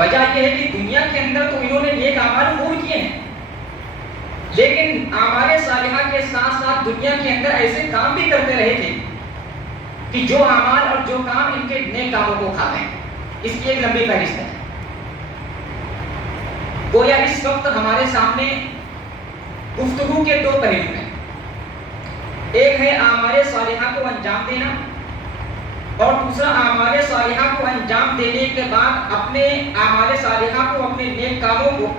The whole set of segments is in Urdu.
وجہ یہ ہے کہ دنیا کے اندر تو انہوں نے نیک اعمال خوب کیے ہیں، لیکن اعمال صالحہ کے ساتھ ساتھ دنیا کے اندر ایسے کام بھی کرتے رہے تھے کہ جو اعمال اور جو کام ان کے نیک کاموں کو کھاتے ہیں۔ اس کی ایک لمبی فہرست ہے۔ گویا اس وقت ہمارے سامنے گفتگو کے دو پہلو ہیں، ایک ہے اعمال صالحہ کو انجام دینا، اور دوسرا اعمال صالحہ کو انجام دینے کے بعد اپنے اعمال صالحہ کو، اپنے نیک کاموں کو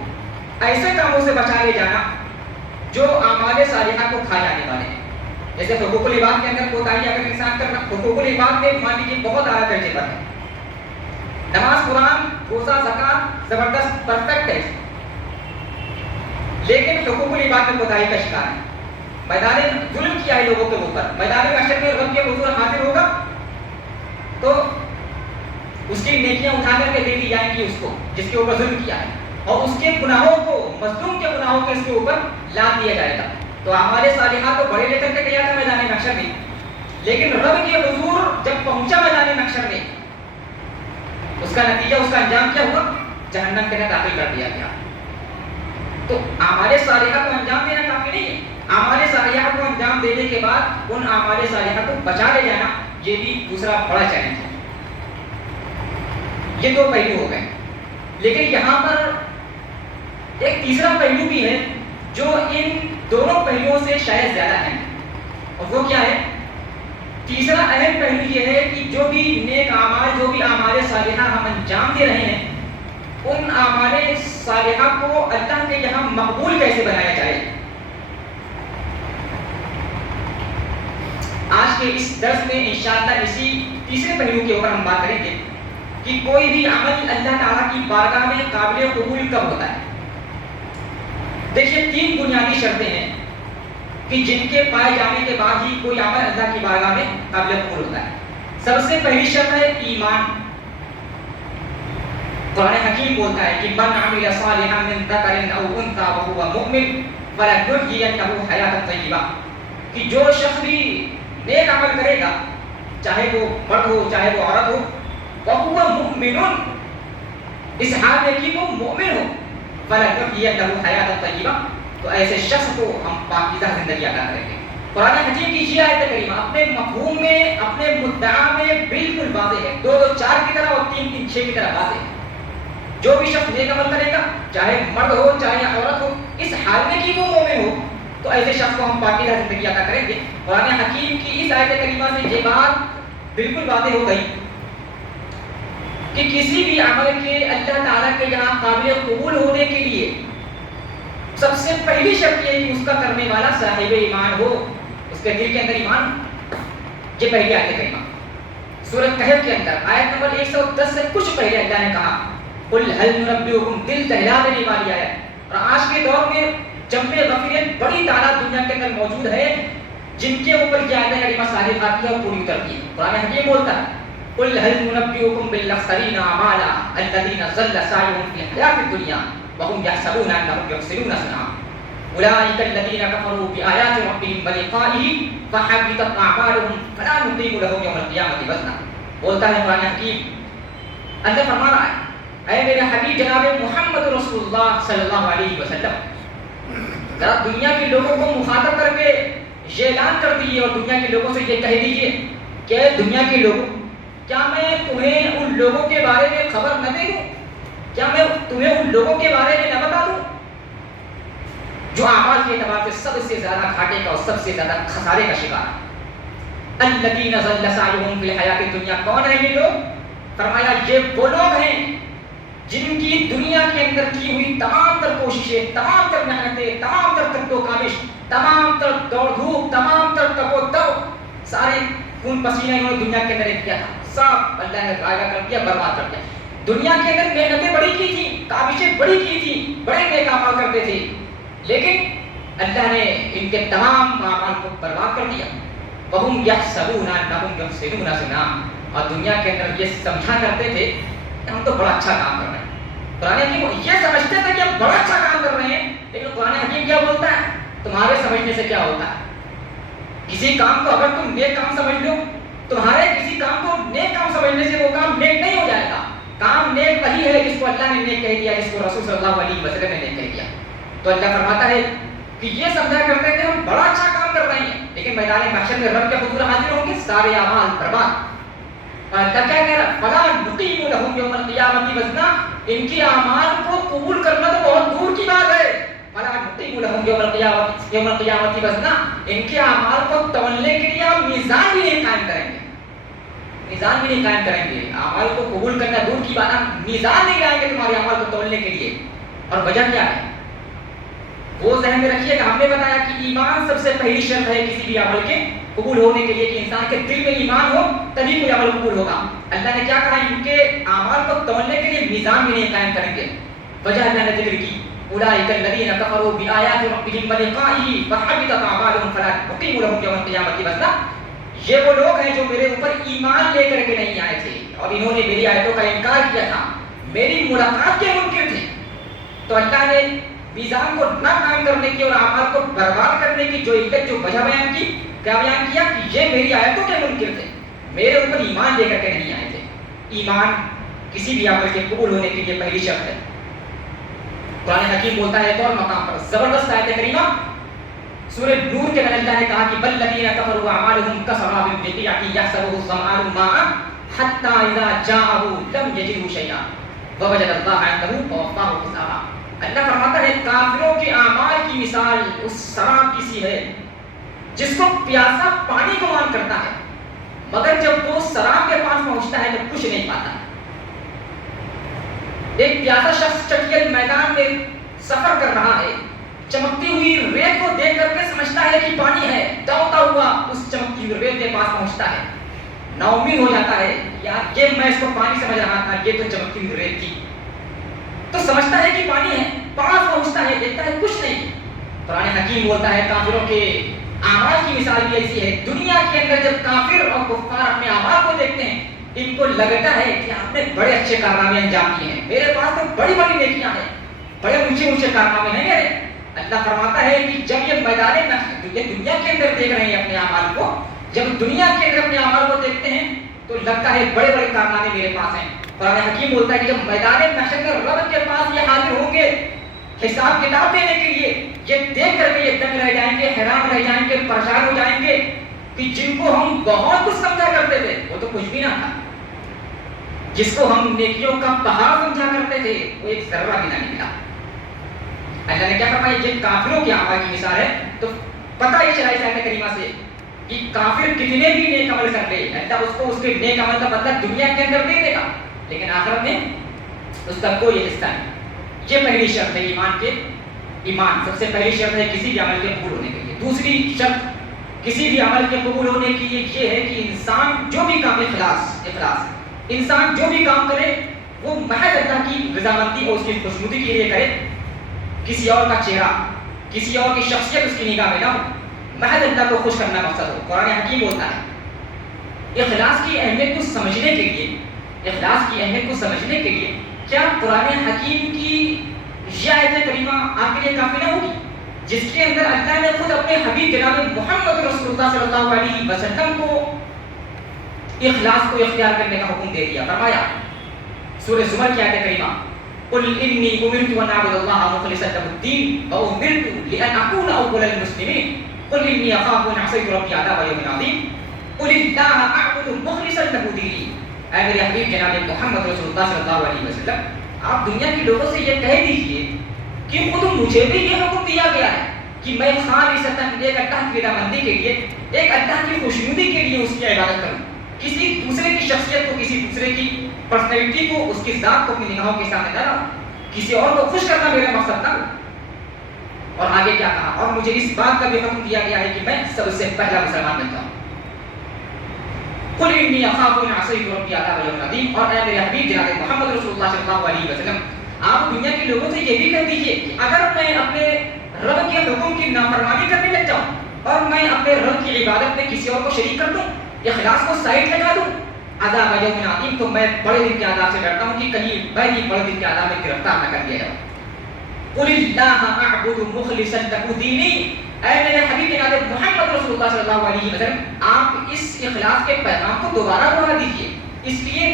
ایسے کاموں سے بچا لے جانا جو اعمال صالحہ کو کھا جانے والے ہیں۔ جیسے حقوق العباد کے اندر کوتاہی اگر انسان کرنا، حقوق العباد میں مان لیجیے بہت اعلیٰ درجے پر ہے، نماز، قرآن، روزہ، زکوٰۃ زبردست پرفیکٹ ہے، لیکن حقوق العباد میں کوتاہی کا شکار ہے، میدان ظلم کیا ہے لوگوں کے اوپر، میدان محشر میں رب کے حضور حاضر ہوگا تو اس کی نیکیاں اٹھا کر کے دے دی جائیں گی اس کو جس کے اوپر ظلم کیا ہے، اور اس کے گناہوں کو، مظلوم کے گناہوں کے اس کے اوپر لاد دیا جائے گا۔ تو اعمال صالحہ تو بڑے لے کر کے گیا تھا میدان محشر میں، لیکن رب کے حضور جب پہنچا میدان محشر میں، اس کا نتیجہ، اس کا انجام کیا ہوا؟ جہنم کے اندر داخل کر دیا گیا۔ تو اعمال صالحہ کو انجام دینا کافی نہیں ہے، اعمال صالحہ کو انجام دینے کے بعد ان اعمال صالحہ کو بچا لے جانا، یہ بھی دوسرا بڑا چیلنج ہے۔ یہ دو پہلو ہو گئے، لیکن یہاں پر ایک تیسرا پہلو بھی ہے جو ان دونوں پہلوؤں سے شاید زیادہ ہے، اور وہ کیا ہے؟ تیسرا اہم پہلو یہ ہے کہ جو بھی نیک اعمال، جو بھی اعمال صالحہ ہم انجام دے رہے ہیں، ان اعمال صالحہ کو اللہ کے یہاں مقبول کیسے بنایا جائے۔ آج کے اس درس میں انشاءاللہ اسی تیسرے پہلو کے اوپر ہم بات کریں گے کہ کوئی بھی عمل اللہ تعالیٰ کی بارگاہ میں قابل قبول کب ہوتا ہے۔ دیکھیے، تین بنیادی شرطیں ہیں کہ جن کے پائے جانے کے بعد ہی کوئی عمل اللہ کی بارگاہ میں قابل قبول ہوتا ہے۔ سب سے پہلی شرط ہے ایمان۔ قرآن حکیم بولتا ہے کہ من عمل صالحا من ذکر او انثى وهو مؤمن فلنحيينه حیاة طیبہ، کہ جو شخص بھی نیک عمل کرے گا، چاہے وہ مرد ہو چاہے وہ عورت ہو، وهو مؤمن، اس حال میں کہ وہ مومن ہو، فلنحيينه حیاة طیبہ، تو ایسے شخص کو ہم پاکیزہ زندگی عطا کریں گے۔ قرآن حکیم کی یہ آیت کریمہ اپنے مفہوم میں، اپنے مدعا میں بالکل واضح ہے، 2 2 4 کی طرح اور 3 3 6 کی طرح واضح ہے۔ جو بھی شخص نیک عمل کرے گا، چاہے مرد ہو چاہے عورت ہو، اس حال میں کہ وہ مومن ہو، تو ایسے شخص کو ہم پاکیزہ زندگی عطا کریں گے۔ قرآن حکیم کی اس آیت کریمہ سے یہ بات بالکل واضح ہو گئی کہ کسی بھی عمل کے اللہ تعالیٰ کے یہاں قابل قبول ہونے کے لیے سب سے پہلی شرط یہ ہے کہ اس کا کرنے والا صاحب ایمان ہو، اس کے دل کے اندر ایمان۔ یہ پہلی آیت کریمہ سورۃ کہف کے اندر آیت نمبر 110 سے کچھ پہلے اللہ نے کہا قل هل ننبئکم، دل دہلا دینے والی آیت۔ اور آج کے دور میں جمع غفیریں بڑی تعداد دنیا کے اندر موجود ہے جن کے اوپر یہ آیت کریمہ صادق آتی ہے اور پوری اترتی ہے۔ قرآن حکیم بولتا ہے قل هل ننبئکم بالاخسرین اعمالا الذین ضل سعیهم فی الحیاۃ الدنیا وهم یحسبون انهم یحسنون صنعا اولئک الذین کفروا بآیات ربهم ولقائه فحبطت اعمالهم فلا نقیم لهم یوم القیامة وزنا۔ بولتا ہے قرآن حکیم، اللہ فرما رہا ہے اے میرے حبیب جناب محمد رسول اللہ صلی اللہ علیہ وسلم، ذرا دنیا کے لوگوں کو مخاطب کر کے یہ اعلان کر دیجیے اور دنیا کے لوگوں سے یہ کہہ دیجیے کہ دنیا کے لوگوں، کیا میں تمہیں ان لوگوں کے بارے میں خبر نہ دے دوں؟ کیا میں تمہیں ان لوگوں کے بارے میں نہ بتا دوں جو اعمال کے اعتبار سے سب سے زیادہ گھاٹے کا اور سب سے زیادہ خسارے کا شکار ہے؟ الذین ضل سعیهم فی الحیاۃ الدنیا، کون ہیں یہ لوگ؟ فرمایا یہ وہ لوگ ہیں جن کی دنیا کے اندر کی ہوئی تمام تر کوششیں، تمام تر محنتیں، تمام تر تک و کاوش، تمام تر دوڑ دھوپ، تمام تر تک و دو، سارے خون پسینہ انہوں نے دنیا کے اندر کیا تھا، سب اللہ نے ضائع کر دیا، برباد کر دیا۔ دنیا کے اندر محنتیں بڑی کی تھی، کاوشیں بڑی کی تھی، بڑے نیک اعمال کرتے تھے، لیکن اللہ نے ان کے تمام اعمال کو برباد کر دیا۔ وَهُمْ يَحْسَبُونَ أَنَّهُمْ يُحْسِنُونَ صُنْعًا، اور دنیا کے اندر یہ سمجھا کرتے تھے کہ ہم تو بڑا اچھا کام کر رہے ہیں۔ قرآن حکیم یہ سمجھتے تھے کہ ہم بڑا اچھا کام کر رہے ہیں، لیکن قرآن حکیم کیا بولتا ہے؟ تمہارے سمجھنے سے کیا ہوتا ہے؟ کسی کام کو اگر تم نیک کام سمجھ لو، تمہارے کسی کام کو نیک کام سمجھنے سے وہ کام نیک نہیں ہو جائے گا۔ کام نیک وہی ہے جس کو اللہ نے نیک کہہ دیا، جس کو رسول صلی اللہ علیہ وسلم نے نیک کہہ دیا. تو اللہ فرماتا ہے کہ یہ سمجھا کرتے ہیں کہ ہم بڑا اچھا کام کر رہے ہیں، لیکن میدان محشر میں رب کے حضور حاضر ہوں گے سارے اعمال برباد. اور اللہ کیا کہہ رہا ہے؟ فَلَا نُقِيمُ لَهُمْ يَوْمَ الْقِيَامَةِ وَزْنًا. ان کی اعمال کو قبول کرنا تو بہت دور کی بات ہے. فَلَا نُقِيمُ لَهُمْ يَوْمَ الْقِيَامَةِ وَزْنًا. ان کے اعمال کو تولنے کے لیے ہم میزان بھی نہیں قائم کریں گے، میزان بھی نہیں قائم کریں گے. اعمال کو قبول کرنا دور کی بات ہے، میزان نہیں لائیں گے تمہارے اعمال کو تولنے کے لیے. اور وجہ کیا ہے وہ ذہن میں رکھیے کہ ہم نے بتایا کہ ایمان سب سے پہلی شرط ہے کسی بھی عمل کے قبول ہونے کے لیے، کہ انسان کے دل میں ایمان ہو تبھی کوئی عمل قبول ہوگا. اللہ نے کیا کہا؟ ان کے اعمال کو تولنے کے لیے میزان بھی نہیں قائم کریں گے. وجہ اللہ نے ذکر کی اولئک الذین کفروا بآیات ربهم ولقائه فحبطت اعمالهم فلا نقیم لهم یوم القیامة وزنا. یہ وہ لوگ ہیں جو میرے اوپر ایمان لے کر کے نہیں آئے تھے اور انہوں نے میری آیتوں کا انکار کیا تھا، میری ملاقات کے منکر تھے. تو اللہ نے میزان کو نہ قائم کرنے کی اور اعمال کو برباد کرنے کی جو علت، جو وجہ بیان کی، کیا بیان کیا؟ کہ یہ میری آیتوں کے منکر تھے، میرے اوپر ایمان لے کر کے نہیں آئے تھے. ایمان کسی بھی عمل کے قبول ہونے کے لیے پہلی شرط ہے. قرآن حکیم بولتا ہے ایک اور مقام پر، زبردست آیت کریمہ سورہ نور کے اندر اللہ نے کہا کہ بل الذین کفروا اعمالهم کسراب بقیعۃ یحسبه الظمآن ماء حتى اذا جاءه لم يجده شیئا ووجد اللہ عنده فوفاه حسابا. اللہ فرماتا ہے کافروں کے اعمال کی مثال اس سراب کی سی ہے جس کو پیاسا پانی گمان کرتا ہے، مگر جب وہ سراب کے پاس پہنچتا ہے تو کچھ نہیں پاتا. ایک پیاسا شخص چٹیل میدان میں سفر کر رہا ہے، چمکتی ہوئی ریت کو دیکھ کر کے سمجھتا ہے کہ پانی ہے، دوڑتا ہوا اس چمکتی ہوئی ریت کے پاس پہنچتا ہے، نا امید ہو جاتا ہے یار یہ میں اس کو پانی سمجھ رہا تھا، یہ تو چمکتی ہوئی ریت تھی. تو سمجھتا ہے کہ پانی ہے، پاس پہنچتا ہے دیکھتا ہے کچھ نہیں. قرآن حکیم بولتا ہے کافروں کے اعمال کی مثال بھی ایسی ہے. دنیا کے اندر جب کافر اور کفار اپنے اعمال کو دیکھتے ہیں، ان کو لگتا ہے کہ آپ نے بڑے اچھے کارنامے انجام کیے ہیں، میرے پاس تو بڑی بڑی نیکیاں ہیں، بڑے اونچے اونچے کارنامے ہیں میرے. اللہ فرماتا ہے کہ جب یہ میدان یہ دنیا کے اندر دیکھ رہے ہیں اپنے اعمال کو، جب دنیا کے اندر اپنے اعمال کو دیکھتے ہیں تو لگتا ہے بڑے بڑے کارنامے میرے پاس ہیں. قرآن حکیم بولتا ہے کہ جب میدان محشر میں رب کے پاس یہ حاضر ہوں گے حساب کتاب دینے کے لیے، یہ دیکھ کر کے یہ دنگ رہ جائیں گے، حیران رہ جائیں گے، پریشان ہو جائیں گے کہ جن کو ہم بہت کچھ سمجھا کرتے تھے وہ تو کچھ بھی نہ تھا، جس کو ہم نیکیوں کا پہاڑ سمجھا کرتے تھے وہ ایک ذرہ بھی نہ نکلا. اللہ نے کیا فرمایا؟ یہ کافروں کے اعمال کی مثال ہے. تو پتہ یہ چلا اس آیت کریمہ سے کہ کافر کتنے بھی نیک عمل کر لے، اللہ اس کو اس کے نیک عمل کا بدلہ دنیا کے اندر دے دے گا، لیکن آخرت میں اس کا کوئی حصہ نہیں. یہ پہلی شرط ہے ایمان کے. ایمان سب سے پہلی شرط ہے کسی بھی عمل کے قبول ہونے کے لیے. دوسری شرط کسی بھی عمل کے قبول ہونے کے لیے یہ ہے کہ انسان جو بھی کام اخلاص انسان جو بھی کام کرے وہ محض اللہ کی رضامندی اور اس کی خوشنودی کے لیے کرے، کسی اور کا چہرہ، کسی اور کی شخصیت اس کی نگاہ میں نہ ہو، محض اللہ کو خوش کرنا مقصد ہو. قرآن حکیم بولتا ہے اخلاص کی اہمیت کو سمجھنے کے لیے، اخلاص کی اہمیت کو سمجھنے کے لیے کیا قرآن حکیم کی یہ آیت کریمہ آپ کے لیے کافی نہ ہوگی جس کے اندر اللہ نے خود اپنے حبیب جناب محمد رسول اللہ صلی اللہ علیہ وسلم کو اخلاص کو اختیار کرنے کا حکم دے دیا. فرمایا سورہ زمر کی آیت کریمہ قل انی امرت ان اعبد اللہ مخلصا له الدین وامرت لان اکون اول المسلمین قل انی اخاف ان عصیت ربی عذاب یوم عظیم قل اللہ اعبد مخلصا له دینی. اے میرے حبیب جناب محمد رسول اللہ صلی اللہ علیہ وسلم، آپ دنیا کے لوگوں سے یہ کہہ دیجئے کہ خود مجھے بھی یہ حکم دیا گیا ہے کہ میں خالصتاً ایک اللہ کی رضامندی کے لیے، ایک اللہ کی خوشنودی کے لیے اس کی عبادت کروں، کسی دوسرے کی شخصیت کو، کسی دوسرے کی پرسنالٹی کو، اس کی ذات کو اپنی نگاہوں کے سامنے نہ لاؤں، کسی اور کو خوش کرنا میرا مقصد نہ ہو. اور آگے کیا کہا؟ اور مجھے اس بات کا بھی حکم دیا گیا ہے کہ میں سب سے پہلا مسلمان بن جاؤں. قل انی اخاف ان عصیت ربی عذاب یوم عظیم. اور اے میرے حبیب جناب محمد رسول اللہ صلی اللہ علیہ وسلم، آپ دنیا کے لوگوں سے یہ بھی کہہ دیجیے کہ اگر میں اپنے رب کے حکم کی نافرمانی کرنے لگ جاؤں اور میں اپنے رب کی عبادت میں کسی اور کو شریک کر دوں، اخلاص کو سائڈ لگا دوں، عذاب یوم عظیم، تو میں بڑے دن کے عذاب سے ڈرتا ہوں کہ کہیں میں بھی بڑے دن کے عذاب میں گرفتار نہ کر دیا جاؤں. قل اللہ اعبد مخلصا له دینی. اے میرے حبیب جناب محمد رسول اللہ صلی اللہ علیہ وسلم، آپ اس اخلاص کے پیغام کو دوبارہ دہرا دیجیے. اس لیے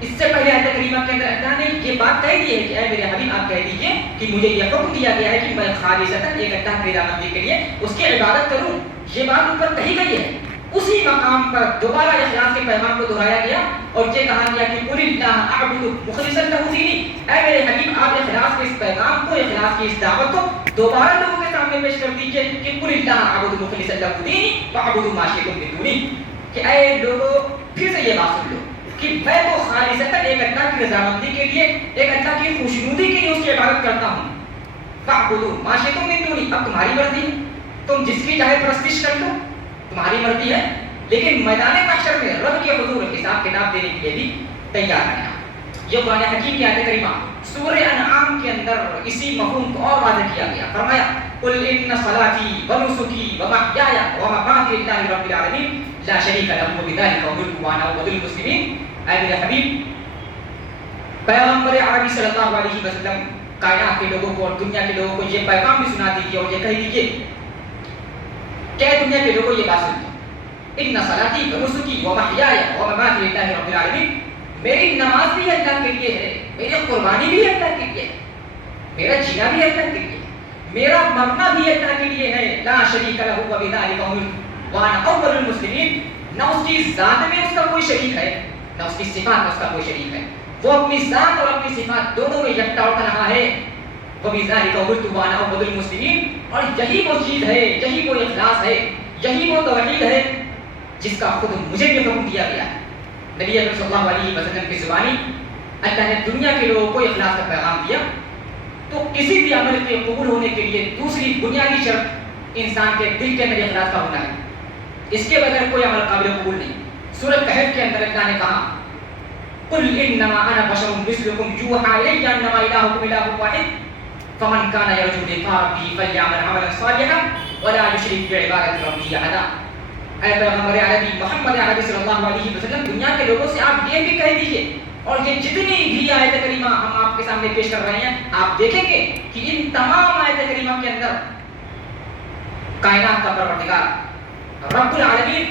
اس سے پہلے آیت کریمہ کے اندر اللہ نے یہ بات کہہ دی ہے کہ اے میرے حبیب آپ کہہ دیجئے کہ مجھے یہ حکم دیا گیا ہے کہ میں خالصتاً ایک اللہ کی رضامندی کے لیے اس کی عبادت کروں. یہ بات اوپر کہی گئی ہے. اسی مقام پر دوبارہ اخلاص کے پیغام کو دہرایا گیا اور یہ کہا گیا کہ قل اللہ اعبد مخلصا له دینی. اے میرے حبیب آپ اخلاص کے اس پیغام کو، اخلاص کی اس دعوت کو دوبارہ لوگوں کے سامنے پیش کر دیجئے کہ قل اللہ اعبد مخلصا له دینی واعبدوا ما شئتم من دونی. کہ اے لوگوں پھر سے یہ بات سن لو کہ میں تو خالصتاً ایک اللہ کی رضامندی کے لیے، ایک اللہ کی خوشنودی کے لیے اس کی عبادت کرتا ہوں. فاعبدوا ما شئتم من دونی. اب تمہاری مرضی ہے، تم جس کی چاہے پرستش کر لو، تمہاری مرضی ہے، لیکن میدان محشر میں رب کے حضور حساب کتاب دینے کے لیے بھی تیار رہنا. یہ قرآن حکیم کی آیت کریمہ سورہ انعام کے اندر اسی مفہوم کو اور واضح کیا گیا. فرمایا قل ان صلاتي ونسكي ومحياي ومماتي لله رب العالمین لا شریک له وبذلك امرت وانا اول المسلمین. اے میرے حبیب پیغمبر عربی صلی اللہ علیہ وسلم کائنات کے لوگوں کو اور دنیا کے لوگوں کو یہ پیغام بھی سنا دیجیے اور یہ کہہ دیجیے کہ دنیا کے لوگوں یہ بات سن لو ان صلاتی ونسکی ومحیاي ومماتی للہ رب العالمین. میری نماز بھی اللہ کے لیے ہے، میری قربانی بھی اللہ کے لیے ہے، میرا جینا بھی اللہ کے لیے، میرا مرنا بھی اللہ کے لیے ہے. لا شریک لہ وبذلک امرت وانا اول المسلمین. نہ اس کی ذات میں اس کا کوئی شریک ہے، نہ اس کی صفات میں اس کا کوئی شریک ہے. وہ اپنی ذات اور اپنی صفات دونوں میں یکتا اور تنہا ہے. وبذلک امرت وانا اول المسلمین. اور یہی وہ چیز ہے، یہی وہ اخلاص ہے، یہی وہ توحید ہے جس کا خود مجھے بھی حکم دیا گیا ہے. نبی اکرم صلی اللہ علیہ وسلم کی زبانی اللہ نے دنیا کے لوگوں کو اخلاص کا پیغام دیا. تو کسی بھی عمل کے قبول ہونے کے لیے دوسری بنیادی شرط انسان کے دل کے اندر اخلاص کا ہونا ہے. اس کے بغیر کوئی عمل قابل قبول نہیں. سورۃ کہف کے اندر اللہ نے کہا قل انما انا بشر مثلکم یوحی الی انما الہکم الہ واحد فمن کان یرجو لقاء ربہ فلیعمل عملا صالحا ولا یشرک بعبادۃ ربہ احدا. اے پیغمبر عربی محمد عربی صلی اللہ علیہ وسلم دنیا کے لوگوں سے آپ یہ بھی کہہ دیجئے اور یہ جتنی بھی آیت کریمہ ہم آپ کے سامنے پیش کر رہے ہیں آپ دیکھیں گے کہ ان تمام آیت کریمہ کے اندر کائنات کا پروردگار رب العالمین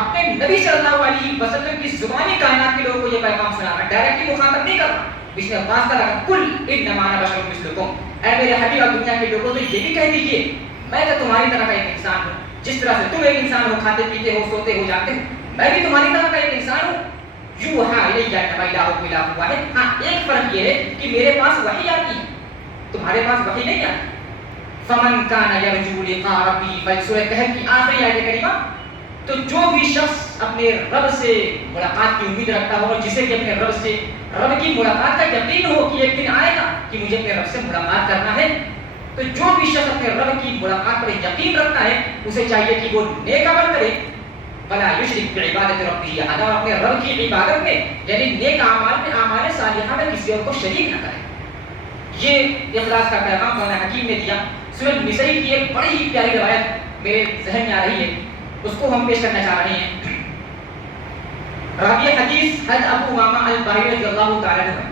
اپنے نبی صلی اللہ علیہ وسلم کی زبانی کائنات کے لوگوں کو یہ پیغام سنا رہا ہے. ڈائریکٹلی مخاطب نہیں کر رہا، اس نے واسطہ لگا قل انما انا بشر مثلکم. اے میرے حبیب اور دنیا کے لوگوں سے یہ بھی کہہ دیجئے میں تو تمہاری طرح کا ایک انسان ہوں. جس طرح سے تم ایک انسان ہو، کھاتے پیتے ہو، سوتے ہو، جاتے ہو، میں بھی تمہاری طرح کا ایک انسان ہوں. یوحی الی انما الہکم الہ واحد. ہاں ایک فرق یہ ہے کہ میرے پاس وحی آتی ہے، تمہارے پاس وحی نہیں آتی. فمن کان یرجو لقاء ربہ سورہ کہف کی آخری آیت کریمہ. تو جو بھی شخص اپنے رب سے ملاقات کی امید رکھتا ہو اور جسے کہ اپنے رب سے رب کی ملاقات کا یقین ہو کہ ایک دن آئے گا کہ مجھے اپنے رب سے ملاقات کرنا ہے، تو جو بھی شخص اپنے رب کی ملاقات پر یقین رکھتا ہے اسے چاہیے کہ وہ نیک عمل کرے. ولا یشرک بعبادۃ ربہ احدا. اپنے رب کی عبادت میں یعنی نیک اعمال میں، اعمال صالحہ میں کسی اور کو شریک نہ کرے. یہ اخلاص کا پیغام قرآن حکیم نے دیا. سورۃ نساء کی ایک بڑی ہی پیاری روایت میرے ذہن میں آ رہی ہے، اس کو ہم پیش کرنا چاہ رہے ہیں. راوی حدیث حضرت ابو امامہ الباہلی رضی اللہ تعالی عنہ.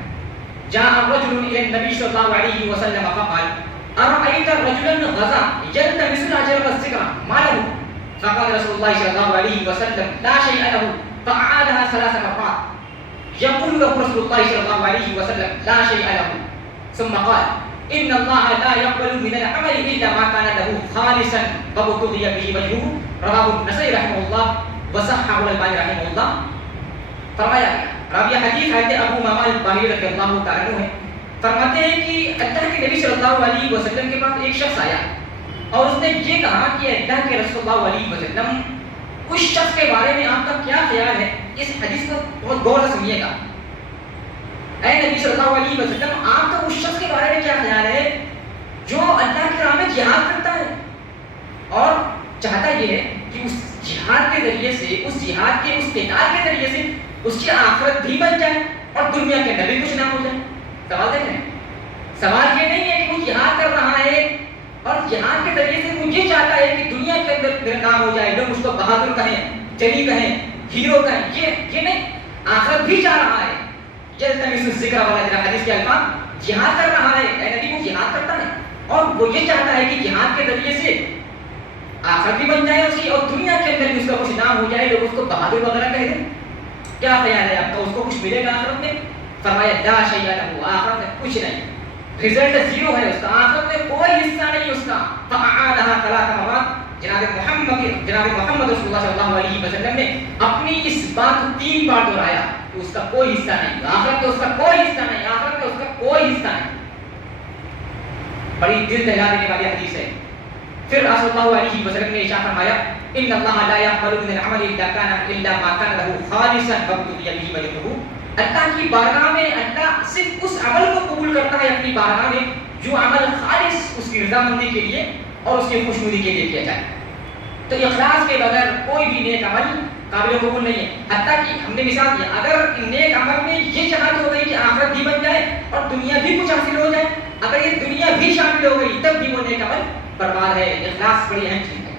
جاء رجل الى النبي صلی اللہ علیہ وسلم فقال ارأيت رجلا غزا يلتمس الاجر والذكر ما له؟ فقال رسول الله صلى الله عليه وسلم لا شيء له. فأعادها 3 مرات يقول له رسول الله صلى الله عليه وسلم لا شيء له. ثم قال ان الله لا يقبل من العمل الا ما كان له خالصا وابتغي به وجهه. رواه النسائی رحمہ اللہ وصححہ الالبانی رحمہ اللہ. فرمایا راوی حدیث حضرت ابو امامہ الباہلی رضی اللہ تعالی عنہ ہے، فرماتے ہیں کہ اللہ کے نبی صلی اللہ علیہ وسلم کے پاس ایک شخص آیا اور اس نے یہ کہا کہ اللہ کے رسول اللہ علیہ وسلم اس شخص کے بارے میں آپ کا کیا خیال ہے؟ اس حدیث کو بہت غور سے سنیے گا. اے نبی صلی اللہ علیہ وسلم آپ کا اس شخص کے بارے میں کیا خیال ہے جو اللہ کی راہ میں جہاد کرتا ہے اور چاہتا یہ ہے کہ اس جہاد کے ذریعے سے، اس جہاد کے، اس قتال کے ذریعے سے اس کی آخرت بھی بن جائے اور دنیا کے اندر بھی کچھ نہ ہو جائے. سوال دیکھ رہے ہیں، سوال یہ نہیں ہے کہ وہ جہاد کر رہا ہے اور جہاد کے ذریعے سے وہ یہ چاہتا ہے کہ دنیا کے اندر میرا نام ہو جائے، لوگ اس کو بہادر کہیں، جلی کہیں، ہیرو کہیں. یہ نہیں، آخرت بھی چاہ رہا ہے. یلتمس الذکر والا حدیث کے الفاظ، جہاد کر رہا ہے. اے نبی وہ جہاد کرتا ہے اور وہ یہ چاہتا ہے کہ جہاد کے ذریعے سے آخرت بھی بن جائے اس کی اور دنیا کے اندر بھی اس کا کچھ نام ہو جائے، لوگ اس کو بہادر وغیرہ کہہ دیں. کیا خیال ہے آپ کا، اس کو کچھ ملے گا آخرت میں؟ فرمایا لا شیء لہ، آخرت میں کچھ نہیں، رزلٹ زیرو ہے اس کا، آخرت میں کوئی حصہ نہیں اس کا. فأعادها ثلاث مرات. جناب محمد رسول اللہ صلی اللہ علیہ وسلم نے اپنی اس بات کو 3 بار دہرایا کہ اس کا کوئی حصہ نہیں، آخرت میں اس کا کوئی حصہ نہیں، آخرت میں اس کا کوئی حصہ نہیں. بڑی دل دہلا دینے والی حدیث ہے. پھر رسول اللہ علیہ وسلم نے ارشاد فرمایا ان اللہ لا يقبل من العمل الا ما كان له خالصا وابتغي به وجهه. اللہ کی بارگاہ میں اللہ صرف اس عمل کو قبول کرتا ہے اپنی بارگاہ میں جو عمل خالص اس کی رضامندی کے لیے اور اس کی خوشنودی کے لیے کیا جائے. تو اخلاص کے بغیر کوئی بھی نیک عمل قابل قبول نہیں ہے. حتیٰ کہ ہم نے مثال دیا اگر نیک عمل میں یہ چاہت ہو گئی کہ آخرت بھی بن جائے اور دنیا بھی کچھ حاصل ہو جائے، اگر یہ دنیا بھی شامل ہو گئی تب بھی وہ نیک عمل برباد ہے. اخلاص بڑی اہم چیز ہے.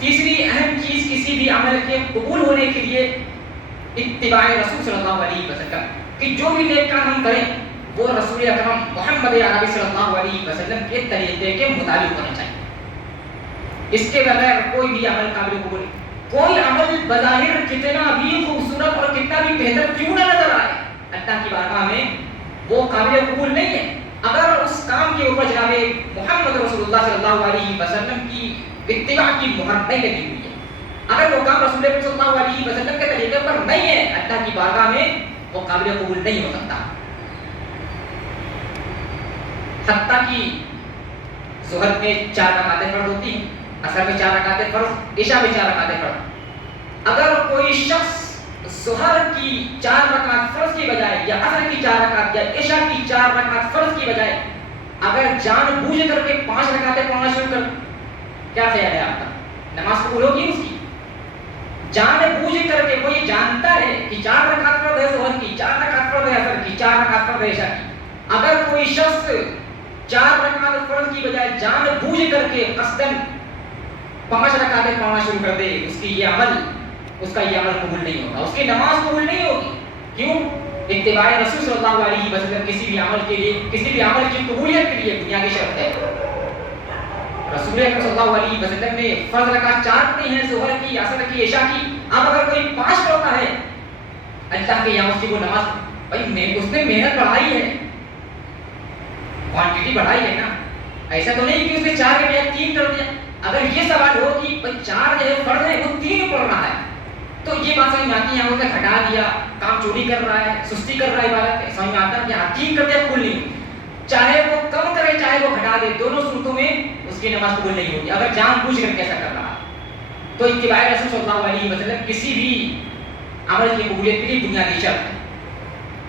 تیسری اہم چیز کسی بھی عمل کے قبول ہونے کے لیے اتباع رسول صلی اللہ علیہ وسلم، کہ جو بھی نیک کام ہم کریں وہ رسول اکرم محمد عربی صلی اللہ علیہ وسلم کے طریقے کے مطابق ہونا چاہیے. اس کے بغیر کوئی بھی عمل قابل قبول نہیں. کوئی عمل بظاہر کتنا بھی خوبصورت اور کتنا بھی بہتر کیوں نہ نظر آئے، اللہ کی بارگاہ میں وہ قابل قبول نہیں ہے اگر اس کام کے اوپر جناب محمد رسول اللہ صلی اللہ علیہ وسلم کی اتباع کی مہر نہیں لگی ہوئی ہے. اگر وہ کام رسول اللہ صلی اللہ علیہ وسلم کے طریقے پر نہیں ہے، اللہ کی بارگاہ میں وہ قابل قبول نہیں ہو سکتا. حتیٰ کہ ظہر میں 4 رکعتیں فرض ہوتی ہیں، عصر میں 4 رکعتیں فرض، عشاء میں 4 رکعتیں فرض. اگر کوئی شخص ظہر کی 4 رکعت فرض کی بجائے یا عصر کی 4 رکعت یا عشاء کی 4 رکعت فرض کی بجائے اگر جان بوجھ کر کے 5 رکعتیں پڑھنا شروع کر، کیا خیال ہے آپ کا، نماز قبول ہوگی اس کی؟ جان بوجھ کر کے وہ یہ جانتا ہے کہ 4 رکعت فرض ہے ظہر کی، 4 رکعت فرض ہے عصر کی، 4 رکعت فرض ہے عشاء کی. اگر کوئی شخص 4 رکعت فرض کی بجائے جان بوجھ کر کے قصداً 5 رکعتیں پڑھنا شروع کر دے، اس کا یہ عمل قبول نہیں ہوگا، اس کی نماز قبول نہیں ہوگی. کیوں؟ اتباع رسول صلی اللہ علیہ وسلم کسی بھی عمل کے لیے، کسی بھی عمل کی قبولیت کے لیے بنیادی شرط ہے. رسول اللہ صلی اللہ علیہ وسلم نے فرض رکعت 4 پڑھی ہیں، ظہر کی، عصر کی، عشاء کی. اب اگر کوئی 5 پڑھتا ہے اللہ کے یہاں اس کی وہ نماز، بھائی اس نے محنت بڑھائی ہے، کوانٹٹی بڑھائی ہے نا. ایسا تو نہیں کہ اس نے 4 کے بجائے 3 کر دیا. اگر یہ سوال ہو کہ 4 جو ہے فرض ہے وہ 3 پڑھ رہا ہے تو یہ بات سمجھ میں آتی ہے، اس نے گھٹا دیا، کام چوری کر رہا ہے، سستی کر رہا ہے عبادت میں، سمجھ میں آتا ہے کہ ہاں 3 کر دیا قبول نہیں. چاہے وہ کم کرے چاہے وہ گھٹا دے، دونوں صورتوں میں اس کی نماز قبول نہیں ہوگی اگر جان بوجھ کر کیسا کر رہا. تو اتباع رسول صلی اللہ علیہ وسلم کسی بھی عمل کی قبولیت کے لیے بنیادی شرط ہے.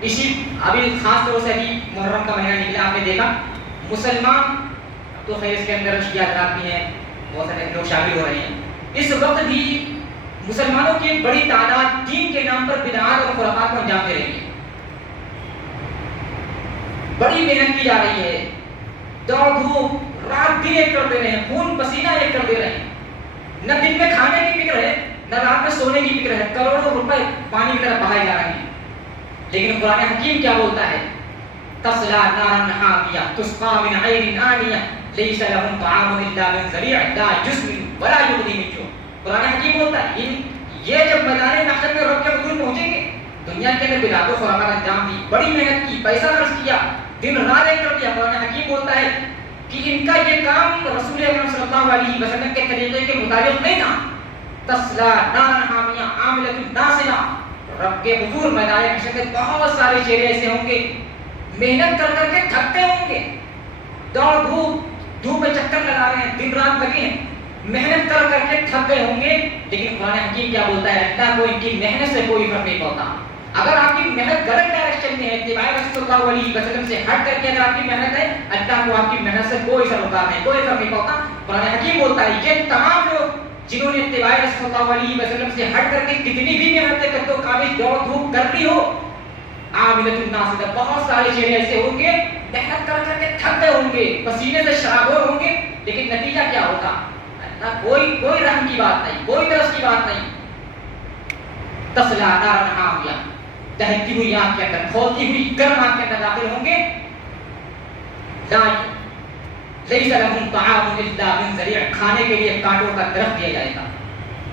اسی ابھی خاص طور سے ابھی محرم کا مہینہ نکلا، آپ نے دیکھا مسلمان تو خیر اس کے اندر شیعہ حضرات بھی ہیں، بہت سارے لوگ شامل ہو رہے ہیں. اس وقت بھی مسلمانوں کی ایک بڑی تعداد دین کے نام پر بدعات اور خرافات کو انجام دے رہی ہے. بڑی محنت کی جا رہی ہے، دوڑ دھوپ رات دن ایک کر دے رہے ہیں، خون پسینہ ایک کر دے رہے ہیں. نہ دن میں کھانے کی فکر ہے نہ رات میں سونے کی فکر ہے، کروڑوں روپے پانی کی طرح بہائے جا رہے ہیں. لیکن قرآن حکیم کیا بولتا ہے؟ تصلا نارا حامیہ تسقى من عین آنیہ لیس لهم طعام الا من ذریع لا یسمن ولا یغنی من جوع. قرآن حکیم بولتا ہے یہ جب میدان محشر میں رب کے حضور پہنچیں گے، دنیا کے اندر بدعات و خرافات انجام دی، بڑی محنت کی، پیسہ خرچ کیا، دن رات ایک کر دیا. قرآن حکیم بولتا ہے کہ ان کا یہ کام رسول اکرم صلی اللہ علیہ وسلم کے طریقے کے مطابق نہیں تھا. تصلا نارا حامیہ عاملۃ ناصبہ. رب کے حضور میدان محشر میں بہت سارے چہرے ایسے ہوں گے محنت کر کر کے تھکتے ہوں گے، دوڑ دھوپ میں چکر لگا رہے ہیں، دن رات لگے ہیں، محنت کر کر کے تھک گئے ہوں گے. لیکن قرآن حکیم کیا بولتا ہے؟ اللہ کو ان کی محنت سے کوئی فرق نہیں پڑتا. اگر آپ کی محنت غلط ڈائریکشن میں ہے، اتباع رسول صلی اللہ علیہ وسلم سے ہٹ کر کے اگر آپ کی محنت ہے، اللہ کو آپ کی محنت سے کوئی سروکار نہیں، کوئی فرق نہیں پڑتا. قرآن حکیم بولتا ہے یہ تمام لوگ جنہوں نے اتباع رسول اللہ علیہ وسلم سے ہٹ کر کے کتنی بھی محنت کر تو کامل دوڑ دھوپ کر لی ہو، عاملۃ الناصبہ، بہت سارے چہرے ایسے ہوں گے محنت کر کر کے تھک گئے ہوں گے، پسینے سے شرابور ہوں گے، لیکن نتیجہ کیا ہوگا؟ کوئی رحم کی بات نہیں، کوئی ترس کی بات نہیں. تصلا نارا حامیہ، دہتی ہوئی آگ کے اندر، کھولتی ہوئی گرم آگ کے اندر داخل ہوں گے. لیس لہم طعام الا من ذریع، کھانے کے لیے کانٹوں کا درخت دیا جائے گا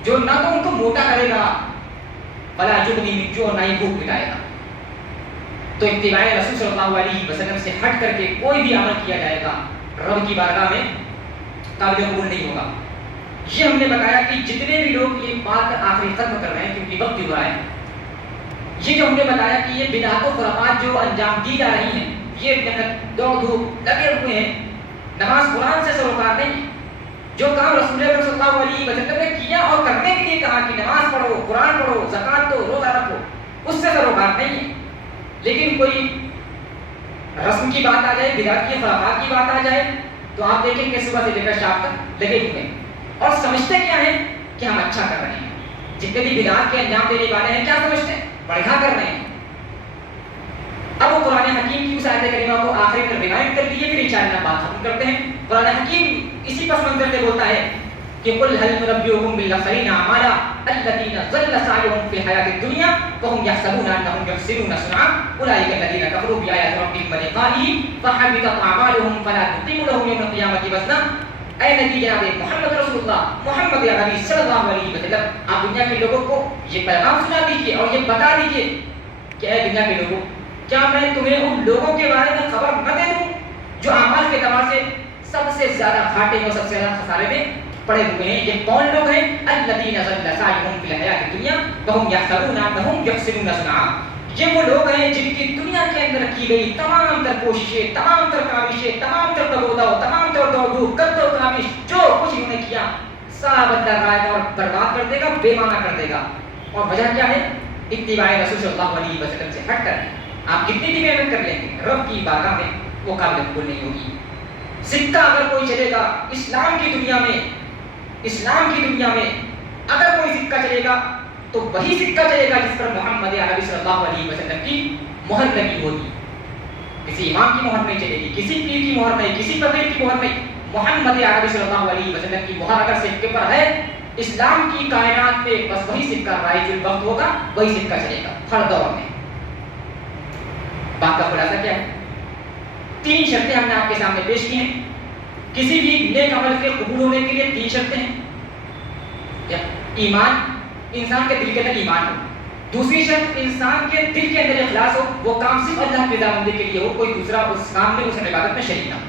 جو نہ تو ان کو موٹا کرے گا فلا یغنی من جوع، نہ ہی بھوک مٹائے گا۔ تو اتباع رسول صلی اللہ علیہ وسلم سے ہٹ کر کے کوئی بھی عمل کیا جائے گا رب کی بارگاہ میں قابل قبول نہیں ہوگا۔ یہ ہم نے بتایا کہ جتنے بھی لوگ یہ بات آخری ختم کر رہے ہیں کیونکہ وقت ہو رہا ہے، یہ جو ہم نے بتایا کہ یہ بدعات و خرافات جو انجام دی جا رہی ہیں، یہ محنت دوڑ دھوپ لگے ہوئے ہیں، نماز قرآن سے سروکار نہیں۔ جو کام رسول اللہ صلی اللہ علیہ وسلم نے کیا اور کرنے کے لیے کہا کہ نماز پڑھو، قرآن پڑھو، زکات دو، روزہ رکھو، اس سے سروکار نہیں ہے۔ لیکن کوئی رسم کی بات آ جائے، بدعت کی خرافات کی بات آ جائے، تو آپ دیکھیں کہ صبح سے لے کر شام تک لگے ہوئے ہیں اور سمجھتے کیا ہے کہ ہم اچھا کر رہے ہیں۔ جتنے بھی بدعات کے انجام دینے والے ہیں کیا سمجھتے ہیں؟ بڑھا کر رہے ہیں۔ اب وہ قرآن حکیم کی اس آیت کریمہ کو آخری میں ریمائنڈ کر دیے، پھر انشاءاللہ بات ختم کرتے ہیں۔ قرآن حکیم اسی پس منظر سے بولتا ہے کہ قل هل ننبئكم بالاخسرین اعمالا الذین ضل سعیهم فی الحیاۃ الدنیا وهم یحسبون انهم یحسنون صنعا اولئک الذین کفروا بآیات ربهم ولقائه فحبطت اعمالهم فلا نقیم لهم یوم القیامة وزنا۔ اے نبی جناب محمد رسول اللہ محمد عربی صلی اللہ علیہ وسلم، آپ دنیا کے لوگوں کو یہ پیغام سنا دیجیے اور یہ بتا دیجیے کہ اے دنیا کے لوگوں، کیا میں تمہیں ان لوگوں کے بارے میں خبر نہ دے دوں جو اعمال کے اعتبار سے سب سے زیادہ گھاٹے میں، سب سے زیادہ خسارے میں پڑے ہوئے ہیں؟ یہ کون لوگ ہیں؟ الذین ضل سعیهم فی الحیاۃ الدنیا وهم یحسبون انهم یحسنون صنعا۔ یہ وہ لوگ ہیں جن کی دنیا کے اندر کی گئی تمام تر کوششیں، تمام تر کاوشیں، تمام تر تگودو، تمام تر دوڑ کد و کاوش، جو کچھ انہوں نے کیا سارا بدلہ رائے گا اور برباد کر دے گا، بے معنی کر دے گا۔ اور وجہ کیا ہے؟ اتباع رسول صلی اللہ علیہ وسلم سے ہٹ کر آپ کتنی بھی محنت کر لیں گے رب کی بارگاہ میں وہ قابل قبول نہیں ہوگی۔ سکہ اگر کوئی چلے گا اسلام کی دنیا میں، اسلام کی دنیا میں اگر کوئی سکہ چلے گا تو وہی سکہ چلے گا جس پر محمد عربی صلی اللہ علیہ وسلم کی مہر لگی ہوگی۔ کسی امام کی مہر نہیں چلے گی، کسی پیر کی مہر نہیں، کسی فقیر کی مہر نہیں، محمد عربی صلی اللہ علیہ وسلم کی مہر اگر سکے پر ہے اسلام کی کائنات پہ، بس وہی سکہ رائج الوقت ہوگا، وہی سکہ چلے گا ہر دور میں۔ بات کا خلاصہ کیا ہے؟ تین شرطیں ہم نے آپ کے سامنے پیش کی ہیں۔ کسی بھی نیک عمل کے قبول ہونے کے لیے تین شرطیں ہیں۔ ایمان، انسان کے دل کے اندر ایمان ہو۔ دوسری شرط انسان کے دل کے اندر اخلاص ہو، وہ کام صرف اللہ کی رضامندی کے لیے ہو، کوئی دوسرا اس کام میں اس عبادت میں شریک نہ ہو۔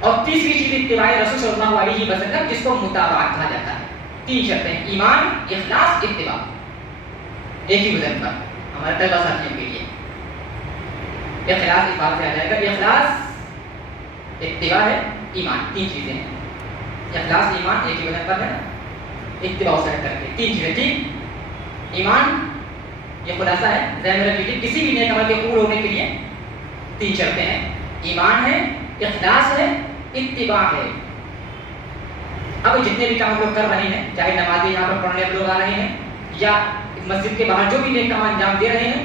اور تیسری چیز اتباع رسول صلی اللہ علیہ وسلم جس کو متابعت کہا جاتا ہے۔ تین شرطیں، ایمان، اخلاص، اتباع، ایک ہی وزن پر ہمارے طلبہ ساتھیوں کے لیے۔ اخلاص افعال سے آ جائے گا، اخلاص اتباع ہے، ایمان، تین چیزیں ہیں۔ اخلاص ایمان ایک ہی وزن پر ہے، اتباع سے ہٹ کر کے تین چیزیں، ٹھیک؟ ایمان یہ خلاصہ ہے، ذہن میں رکھ لیجیے، کسی بھی نیک عمل کے قبول ہونے کے لیے تین شرطیں ہیں، ایمان ہے، اخلاص ہے، اتباع ہے۔ اب جتنے بھی کام لوگ کر رہے ہیں، چاہے نمازی یہاں پر پڑھنے لوگ آ رہے ہیں یا مسجد کے باہر جو بھی نیک کام انجام دے رہے ہیں،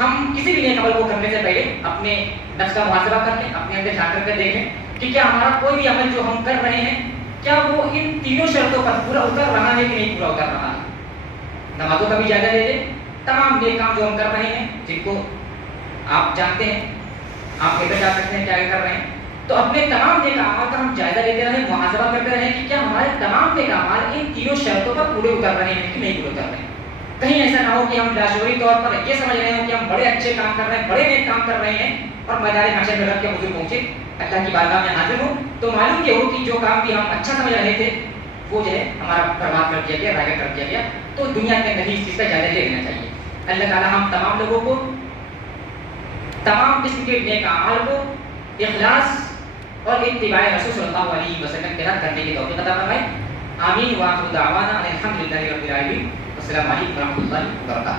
ہم کسی بھی نیک عمل کو کرنے سے پہلے اپنے نفس کا محاسبہ کر لیں، اپنے اندر جھانک کر دیکھیں کہ کیا ہمارا کوئی بھی عمل جو ہم کر رہے ہیں کیا وہ ان تینوں شرطوں پر پورا اتر رہا ہے کہ نہیں پورا اتر رہا ہے۔ نمازوں کا بھی جائزہ لے لیں، تمام نیک کام جو ہم کر رہے ہیں جن کو آپ جانتے ہیں، آپ کہتے جا سکتے ہیں کیا کر رہے ہیں، تو اپنے تمام نیک اعمال کا ہم جائزہ لیتے رہیں، محاسبہ کرتے رہیں کہ کیا ہمارے تمام نیک اعمال ان تینوں شرطوں پر پورے اتر رہے ہیں کہ نہیں پورے اتر رہے ہیں۔ کہیں ایسا نہ ہو کہ ہم لاشعوری طور پر یہ سمجھ رہے ہوں کہ ہم بڑے اچھے کام کر رہے ہیں، بڑے نیک کام کر رہے ہیں، اور میدان محشر میں رب کے حضور پہنچے، اللہ کی بارگاہ میں حاضر ہو تو معلوم یہ ہو کہ جو کام بھی ہم اچھا سمجھ رہے تھے وہ جو ہے ہمارا برباد کر دیا گیا، ضائع کر دیا گیا۔ تو دنیا کے اندر ہی اس چیز کا جائزہ لے لینا چاہیے۔ اللہ تعالیٰ ہم تمام لوگوں کو تمام قسم کے نیک اعمال کو اخلاص اور اتباع رسول صلی اللہ علیہ وسلم کے ساتھ کرنے کی توفیق عطا فرمائے۔ آمین۔ وآخر دعوانا الحمد للہ رب العالمین۔ السلام علیکم ورحمۃ اللہ وبرکاتہ۔